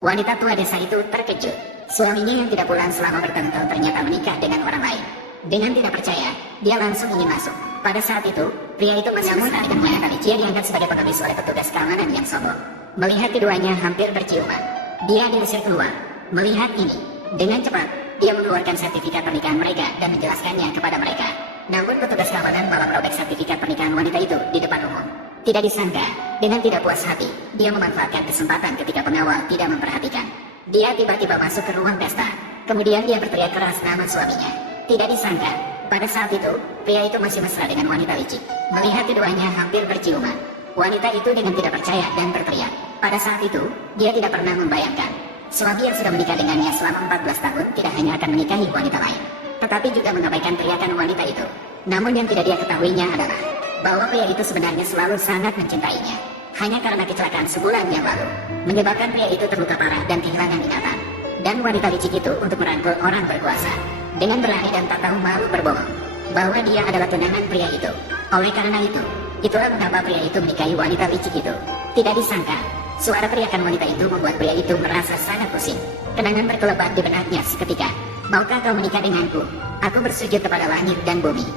Wanita tua desa itu terkejut. Suaminya yang tidak pulang selama bertahun-tahun ternyata menikah dengan orang lain. Dengan tidak percaya, dia langsung ingin masuk. Pada saat itu, pria itu masih mesra dengan wanita licik. Dia diangkat sebagai pengemis oleh petugas keamanan yang sombong. Melihat keduanya hampir berciuman, dia diusir keluar. Melihat ini, dengan cepat, dia mengeluarkan sertifikat pernikahan mereka dan menjelaskannya kepada mereka. Namun petugas keamanan malah merobek sertifikat pernikahan wanita itu di depan umum. Tidak disangka, dengan tidak puas hati, dia memanfaatkan kesempatan ketika pengawal tidak memperhatikan. Dia tiba-tiba masuk ke ruang pesta. Kemudian dia berteriak keras nama suaminya. Tidak disangka, pada saat itu, pria itu masih mesra dengan wanita licik. Melihat keduanya hampir berciuman, wanita itu dengan tidak percaya dan berteriak. Pada saat itu, dia tidak pernah membayangkan, suami yang sudah menikah dengannya selama 14 tahun tidak hanya akan menikahi wanita lain, tetapi juga mengabaikan teriakan wanita itu. Namun yang tidak dia ketahuinya adalah bahwa pria itu sebenarnya selalu sangat mencintainya. Hanya karena kecelakaan sebulan yang lalu, menyebabkan pria itu terluka parah dan kehilangan ingatan. Dan wanita licik itu untuk merangkul orang berkuasa, dengan berani dan tak tahu malu berbohong, bahwa dia adalah tunangan pria itu. Oleh karena itu, itulah mengapa pria itu menikahi wanita licik itu. Tidak disangka, suara teriakan wanita itu membuat pria itu merasa sangat pusing. Kenangan berkelebat di benaknya seketika. Maukah kau menikah denganku? Aku bersujud kepada langit dan bumi.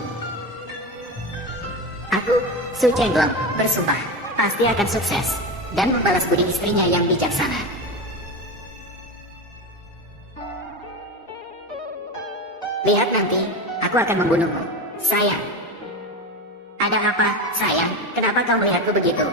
Aku, Su Chenglong, bersumpah, pasti akan sukses, dan membalas budi istrinya yang bijaksana. Lihat nanti, aku akan membunuhmu, sayang. Ada apa, sayang? Kenapa kau melihatku begitu?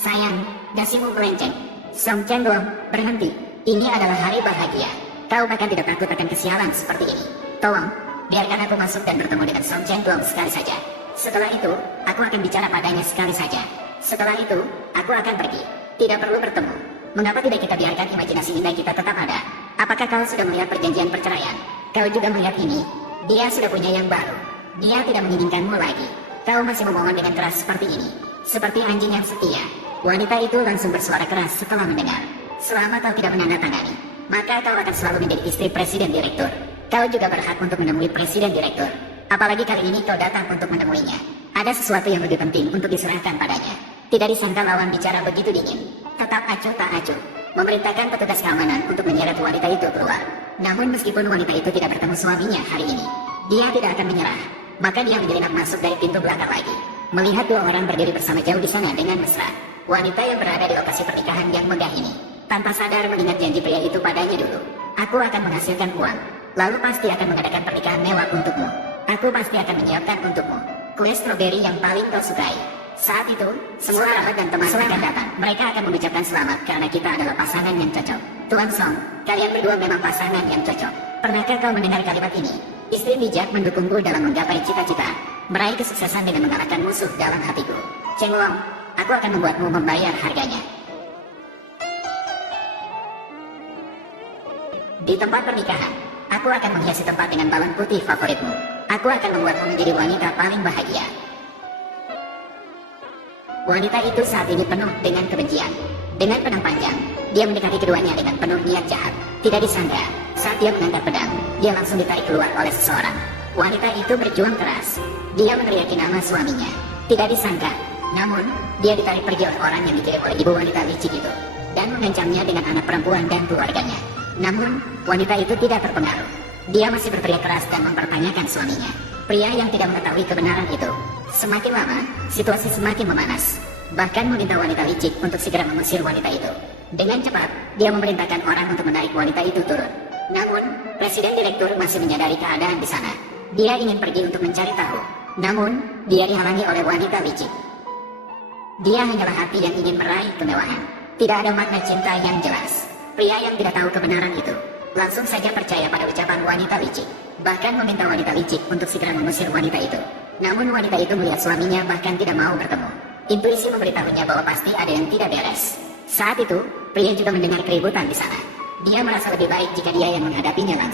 Sayang, dasimu melenceng. Song Chenglong, berhenti. Ini adalah hari bahagia. Kau bahkan tidak takut akan kesialan seperti ini. Tolong, biarkan aku masuk dan bertemu dengan Song Chenglong sekali saja. Setelah itu, aku akan bicara padanya sekali saja. Setelah itu, aku akan pergi. Tidak perlu bertemu. Mengapa tidak kita biarkan imajinasi indah kita tetap ada? Apakah kau sudah melihat perjanjian perceraian? Kau juga melihat ini. Dia sudah punya yang baru. Dia tidak menginginkanmu lagi. Kau masih memohon dengan keras seperti ini. Seperti anjing yang setia. Wanita itu langsung bersuara keras setelah mendengar. Selama kau tidak menandatangani, maka kau akan selalu menjadi istri presiden direktur. Kau juga berhak untuk menemui presiden direktur. Apalagi kali ini kau datang untuk menemuinya. Ada sesuatu yang lebih penting untuk diserahkan padanya. Tidak disangka lawan bicara begitu dingin. Tetap acuh tak acuh, memerintahkan petugas keamanan untuk menyeret wanita itu keluar. Namun meskipun wanita itu tidak bertemu suaminya hari ini, dia tidak akan menyerah. Maka dia menyelinap masuk dari pintu belakang lagi. Melihat dua orang berdiri bersama jauh di sana dengan mesra. Wanita yang berada di lokasi pernikahan yang megah ini, tanpa sadar mengingat janji pria itu padanya dulu. Aku akan menghasilkan uang, lalu pasti akan mengadakan pernikahan mewah untukmu. Aku pasti akan menyiapkan untukmu kue stroberi yang paling kau sukai. Saat itu, semua kerabat dan teman akan datang. Mereka akan mengucapkan selamat karena kita adalah pasangan yang cocok. Tuan Song, kalian berdua memang pasangan yang cocok. Pernahkah kau mendengar kalimat ini? Istri bijak mendukungku dalam menggapai cita-cita, meraih kesuksesan dengan mengalahkan musuh dalam hatiku. Chenglong, aku akan membuatmu membayar harganya. Di tempat pernikahan, aku akan menghiasi tempat dengan balon putih favoritmu. Aku akan membuatmu menjadi wanita paling bahagia. Wanita itu saat ini penuh dengan kebencian. Dengan pedang panjang, dia mendekati keduanya dengan penuh niat jahat. Tidak disangka, saat dia mengangkat pedang, dia langsung ditarik keluar oleh seseorang. Wanita itu berjuang keras. Dia meneriaki nama suaminya. Tidak disangka, namun, dia ditarik pergi oleh orang yang dikirim oleh ibu wanita licik itu, dan mengancamnya dengan anak perempuan dan keluarganya. Namun, wanita itu tidak terpengaruh. Dia masih berteriak keras dan mempertanyakan suaminya. Pria yang tidak mengetahui kebenaran itu. Semakin lama, situasi semakin memanas. Bahkan meminta wanita licik untuk segera mengusir wanita itu. Dengan cepat, dia memerintahkan orang untuk menarik wanita itu turun. Namun, presiden direktur masih menyadari keadaan di sana. Dia ingin pergi untuk mencari tahu. Namun, dia dihalangi oleh wanita licik. Dia hanyalah hati yang ingin meraih kemewahan. Tidak ada makna cinta yang jelas. Pria yang tidak tahu kebenaran itu langsung saja percaya pada ucapan wanita licik. Bahkan meminta wanita licik untuk segera mengusir wanita itu. Namun wanita itu melihat suaminya bahkan tidak mau bertemu. Intuisi memberitahunya bahwa pasti ada yang tidak beres. Saat itu, pria juga mendengar keributan di sana. Dia merasa lebih baik jika dia yang menghadapinya langsung.